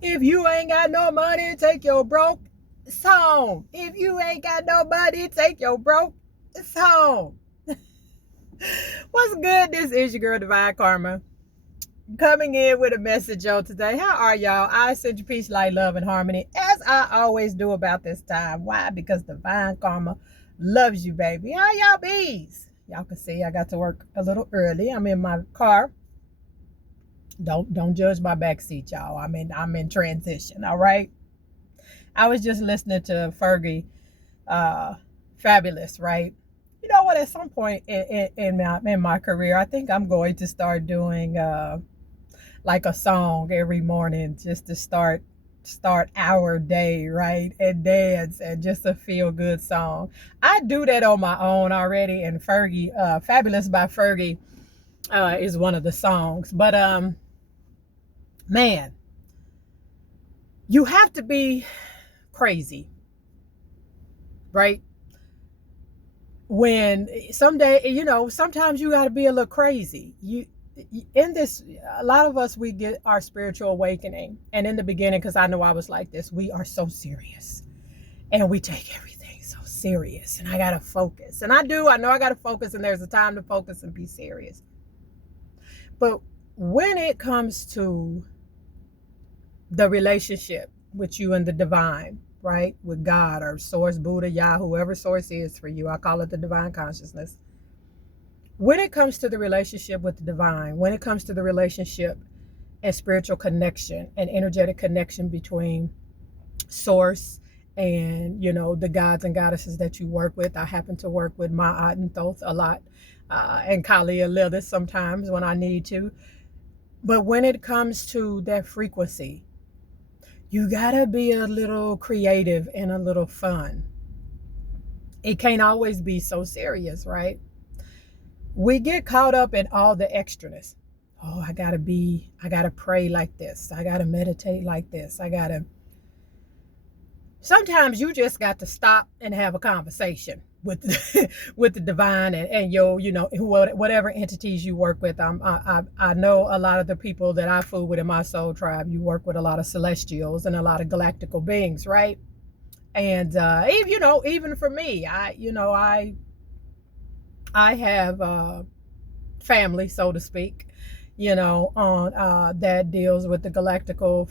If you ain't got no money, take your broke home. If you ain't got no money, take your broke home. What's good? This is your girl, Divine Karma, coming in with a message on today. How are y'all? I send you peace, light, love, and harmony, as I always do about this time. Why? Because Divine Karma loves you, baby. How y'all bees? Y'all can see I got to work a little early. I'm in my car. Don't judge my backseat, y'all. I'm in transition. All right. I was just listening to Fergie, Fabulous, right? You know what? At some point in my career, I think I'm going to start doing like a song every morning, just to start our day, right? And dance, and just a feel good song. I do that on my own already, and Fergie, Fabulous by Fergie, is one of the songs. But man, you have to be crazy, right? When someday, sometimes you got to be a little crazy. In this, a lot of us, we get our spiritual awakening, and in the beginning, because I know I was like this, we are so serious and we take everything so serious, and I gotta focus, and I know I gotta focus, and there's a time to focus and be serious. But when it comes to the relationship with you and the divine, right, with God or source, Buddha, Yah, whoever source is for you, I call it the divine consciousness. When it comes to the relationship with the divine, when it comes to the relationship and spiritual connection and energetic connection between source and, the gods and goddesses that you work with. I happen to work with Ma'at and Thoth a lot, and Kali and Lilith sometimes when I need to. But when it comes to that frequency, you gotta be a little creative and a little fun. It can't always be so serious, right? We get caught up in all the extraness. Oh, I gotta pray like this. I gotta meditate like this. Sometimes you just got to stop and have a conversation with with the divine and your, whatever entities you work with. I know a lot of the people that I fool with in my soul tribe. You work with a lot of celestials and a lot of galactical beings, right? And even for me, I have family, so to speak, on that deals with the Galactical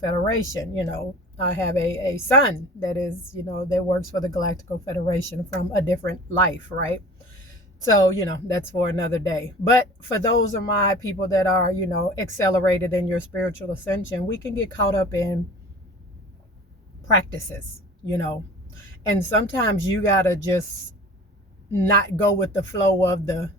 Federation. I have a son that is, that works for the Galactical Federation from a different life, right? So, that's for another day. But for those of my people that are, accelerated in your spiritual ascension, we can get caught up in practices, and sometimes you gotta just not go with the flow of the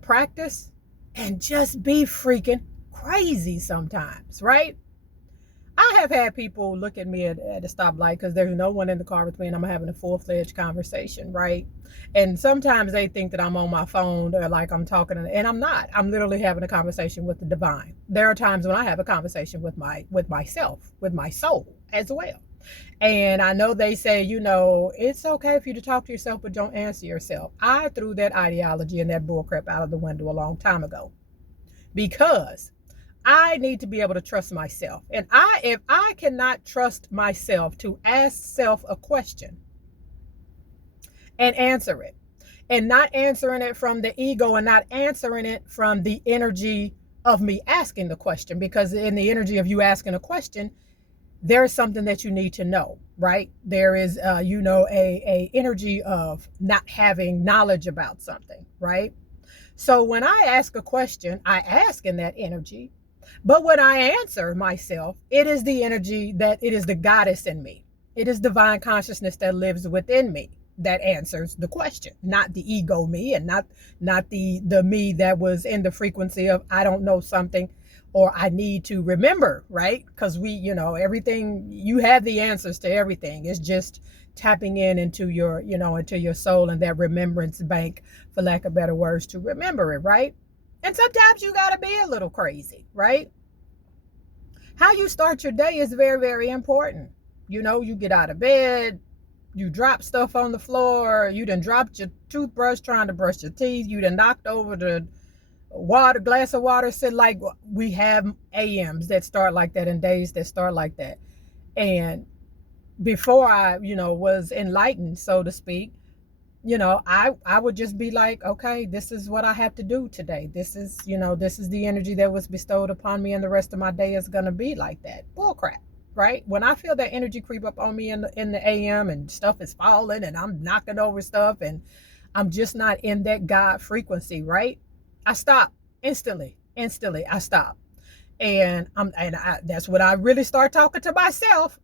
practice, and just be freaking crazy sometimes, right? I have had people look at me at a stoplight because there's no one in the car with me and I'm having a full-fledged conversation, right? And sometimes they think that I'm on my phone or like I'm talking, and I'm not. I'm literally having a conversation with the divine. There are times when I have a conversation with myself, with my soul as well. And I know they say, it's okay for you to talk to yourself, but don't answer yourself. I threw that ideology and that bullcrap out of the window a long time ago, because I need to be able to trust myself. And if I cannot trust myself to ask self a question and answer it, and not answering it from the ego and not answering it from the energy of me asking the question, because in the energy of you asking a question, there is something that you need to know, right? There is, a energy of not having knowledge about something, right? So when I ask a question, I ask in that energy. But when I answer myself, it is the energy that it is the goddess in me. It is divine consciousness that lives within me that answers the question, not the ego me, and not the me that was in the frequency of I don't know something, or I need to remember, right? Because everything, you have the answers to everything. It's just tapping into your, into your soul and that remembrance bank, for lack of better words, to remember it, right? And sometimes you got to be a little crazy, right? How you start your day is very, very important. You get out of bed, you drop stuff on the floor, you done dropped your toothbrush trying to brush your teeth, you done knocked over the water, glass of water, sit like we have AMs that start like that and days that start like that. And before I, was enlightened, so to speak, I would just be like, okay, this is what I have to do today. This is the energy that was bestowed upon me, and the rest of my day is gonna be like that. Bull crap, right? When I feel that energy creep up on me in the AM and stuff is falling and I'm knocking over stuff and I'm just not in that God frequency, right? I stop instantly. Instantly, I stop, and that's when I really start talking to myself.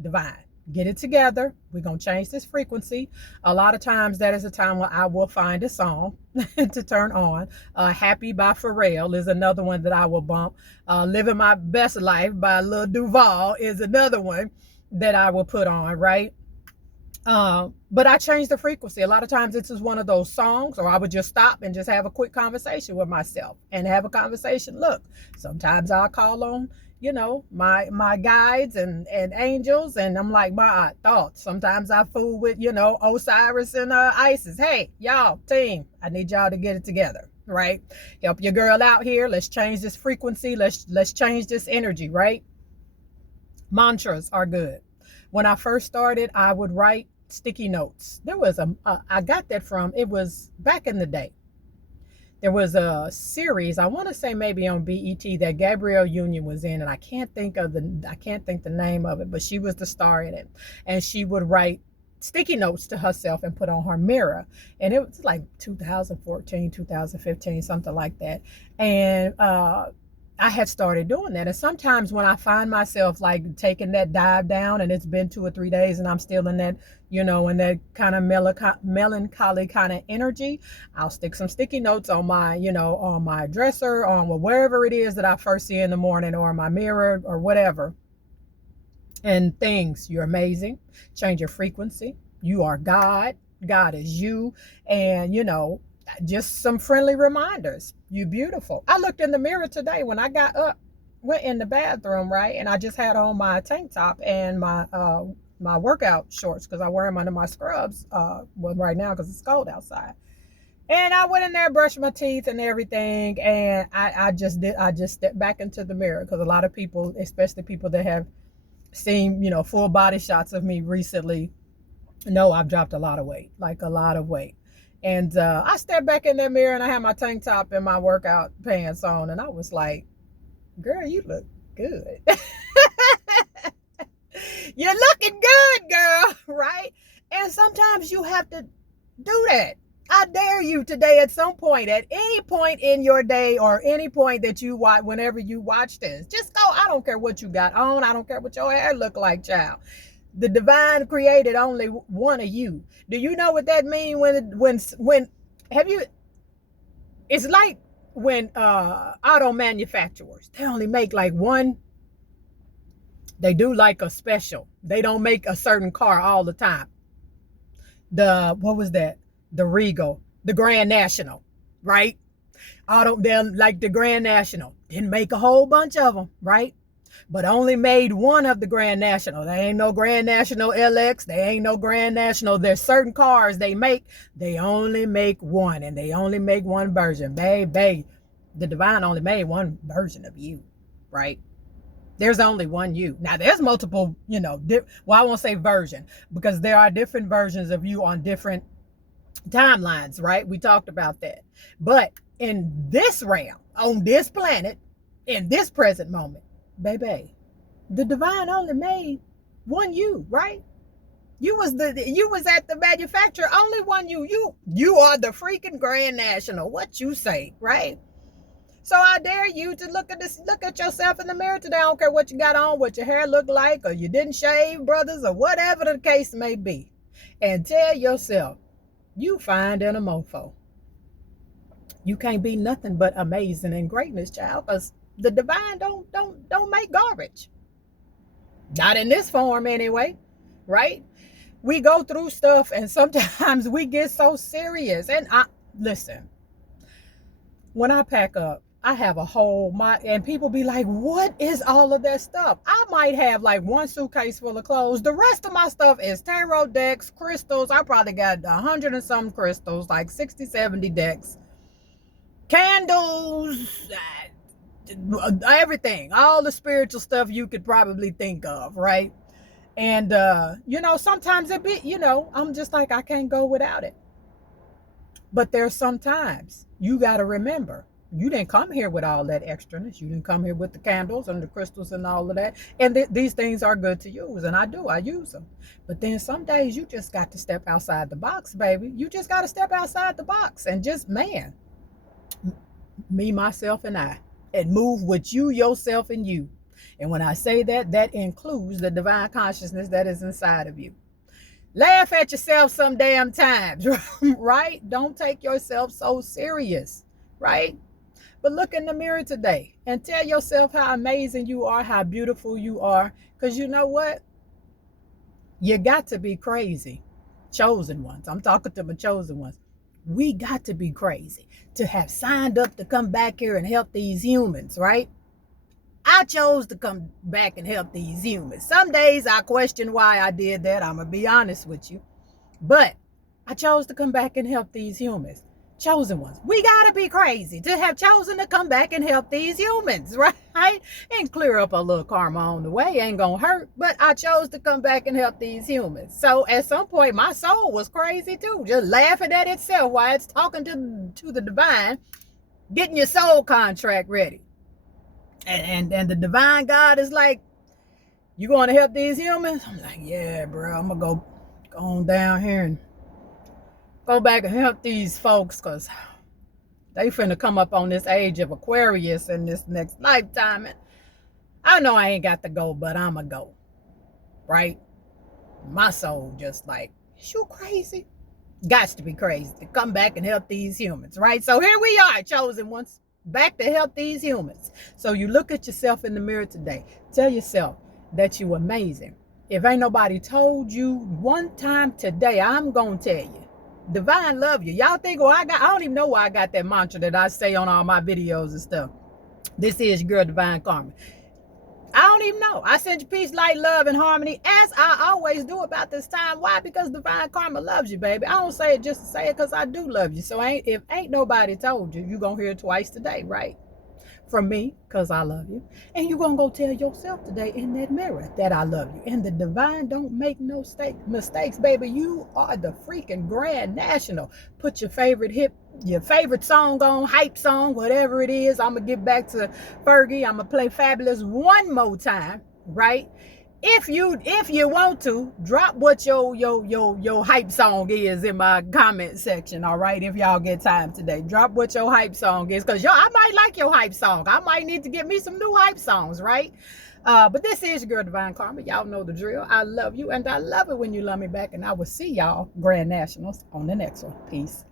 Divine, get it together. We're gonna change this frequency. A lot of times that is a time when I will find a song to turn on. Happy by Pharrell is another one that I will bump. Living My Best Life by Lil Duval is another one that I will put on, right? But I changed the frequency. A lot of times it's just one of those songs, or I would just stop and just have a quick conversation with myself and have a conversation. Look, sometimes I'll call on, my guides and angels, and I'm like, my thoughts. Sometimes I fool with, Osiris and Isis. Hey, y'all, team, I need y'all to get it together, right? Help your girl out here. Let's change this frequency. Let's change this energy, right? Mantras are good. When I first started, I would write sticky notes. I got that from, it was back in the day. There was a series, I want to say maybe on BET, that Gabrielle Union was in, and I can't think the name of it, but she was the star in it. And she would write sticky notes to herself and put on her mirror. And it was like 2014, 2015, something like that. And I had started doing that. And sometimes when I find myself like taking that dive down and it's been 2 or 3 days and I'm still in that, in that kind of melancholy kind of energy, I'll stick some sticky notes on my, on my dresser, on wherever it is that I first see in the morning, or my mirror or whatever. And things, you're amazing. Change your frequency. You are God. God is you. And, just some friendly reminders. You beautiful. I looked in the mirror today when I got up, went in the bathroom, right? And I just had on my tank top and my workout shorts, because I wear them under my scrubs right now because it's cold outside. And I went in there, brushed my teeth and everything, and I just stepped back into the mirror, because a lot of people, especially people that have seen, full body shots of me recently, know I've dropped a lot of weight, like a lot of weight. And I stepped back in that mirror and I had my tank top and my workout pants on. And I was like, girl, you look good. You're looking good, girl, right? And sometimes you have to do that. I dare you today, at some point, at any point in your day, or any point that you watch, whenever you watch this, just go. I don't care what you got on. I don't care what your hair look like, child. The divine created only one of you. Do you know what that means? When have you? It's like when auto manufacturers, they only make like one. They do like a special. They don't make a certain car all the time. What was that? The Regal, the Grand National, right? They're like the Grand National. Didn't make a whole bunch of them, right? But only made one of the Grand National. There ain't no Grand National LX. There ain't no Grand National. There's certain cars they make. They only make one, and they only make one version. Baby, the divine only made one version of you, right? There's only one you. Now, there's multiple, I won't say version, because there are different versions of you on different timelines, right? We talked about that. But in this realm, on this planet, in this present moment, baby, the divine only made one you, right? You was at the manufacturer, only one you. You are the freaking Grand National. What you say, right? So I dare you to look at yourself in the mirror today. I don't care what you got on, what your hair look like, or you didn't shave, brothers, or whatever the case may be, and tell yourself, you fine than a mofo. You can't be nothing but amazing and greatness, child, because the divine don't make garbage. Not in this form anyway, right? We go through stuff and sometimes we get so serious. And listen, when I pack up, I have and people be like, what is all of that stuff? I might have like one suitcase full of clothes. The rest of my stuff is tarot decks, crystals. I probably got 100 and some crystals, like 60, 70 decks. candles, everything, all the spiritual stuff you could probably think of, right? And sometimes it be, I'm just like, I can't go without it. But there's sometimes you got to remember, you didn't come here with all that extraness. You didn't come here with the candles and the crystals and all of that. And these things are good to use, and I use them. But then some days you just got to step outside the box, baby. You just got to step outside the box and just, man, me, myself, and I, and move with you, yourself, and you. And when I say that, that includes the divine consciousness that is inside of you. Laugh at yourself some damn times, right? Don't take yourself so serious, right? But look in the mirror today and tell yourself how amazing you are, how beautiful you are. Because you know what? You got to be crazy. Chosen ones. I'm talking to my chosen ones. We got to be crazy to have signed up to come back here and help these humans, right? I chose to come back and help these humans. Some days I question why I did that. I'm going to be honest with you. But I chose to come back and help these humans. Chosen ones. We got to be crazy to have chosen to come back and help these humans, right? And clear up a little karma on the way. Ain't going to hurt. But I chose to come back and help these humans. So at some point, my soul was crazy too. Just laughing at itself while it's talking to the divine, getting your soul contract ready. And the divine God is like, you going to help these humans? I'm like, yeah, bro, I'm going to go on down here and go back and help these folks, because they finna come up on this age of Aquarius in this next lifetime. And I know I ain't got to go, but I'm going to go, right? My soul just like, is you crazy? Gots to be crazy to come back and help these humans, right? So here we are, chosen ones. Back to help these humans. So you look at yourself in the mirror today. Tell yourself that you're amazing. If ain't nobody told you one time today, I'm going to tell you. Divine love you. Y'all think, I don't even know why I got that mantra that I say on all my videos and stuff. This is your girl, Divine Karma. I don't even know. I send you peace, light, love, and harmony, as I always do about this time. Why? Because Divine Karma loves you, baby. I don't say it just to say it, because I do love you. So if ain't nobody told you, you're going to hear it twice today, right? From me, because I love you. And you're going to go tell yourself today in that mirror that I love you. And the divine don't make no mistakes, baby. You are the freaking grand national. Put your favorite song on, hype song, whatever it is. I'm going to get back to Fergie. I'm going to play Fabulous one more time, right? If you want to, drop what your hype song is in my comment section, all right? If y'all get time today, drop what your hype song is, because I might like your hype song. I might need to get me some new hype songs, right? But this is your girl, Divine Karma. Y'all know the drill. I love you, and I love it when you love me back, and I will see y'all, Grand Nationals, on the next one. Peace.